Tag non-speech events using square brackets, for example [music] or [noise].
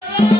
thank [laughs] you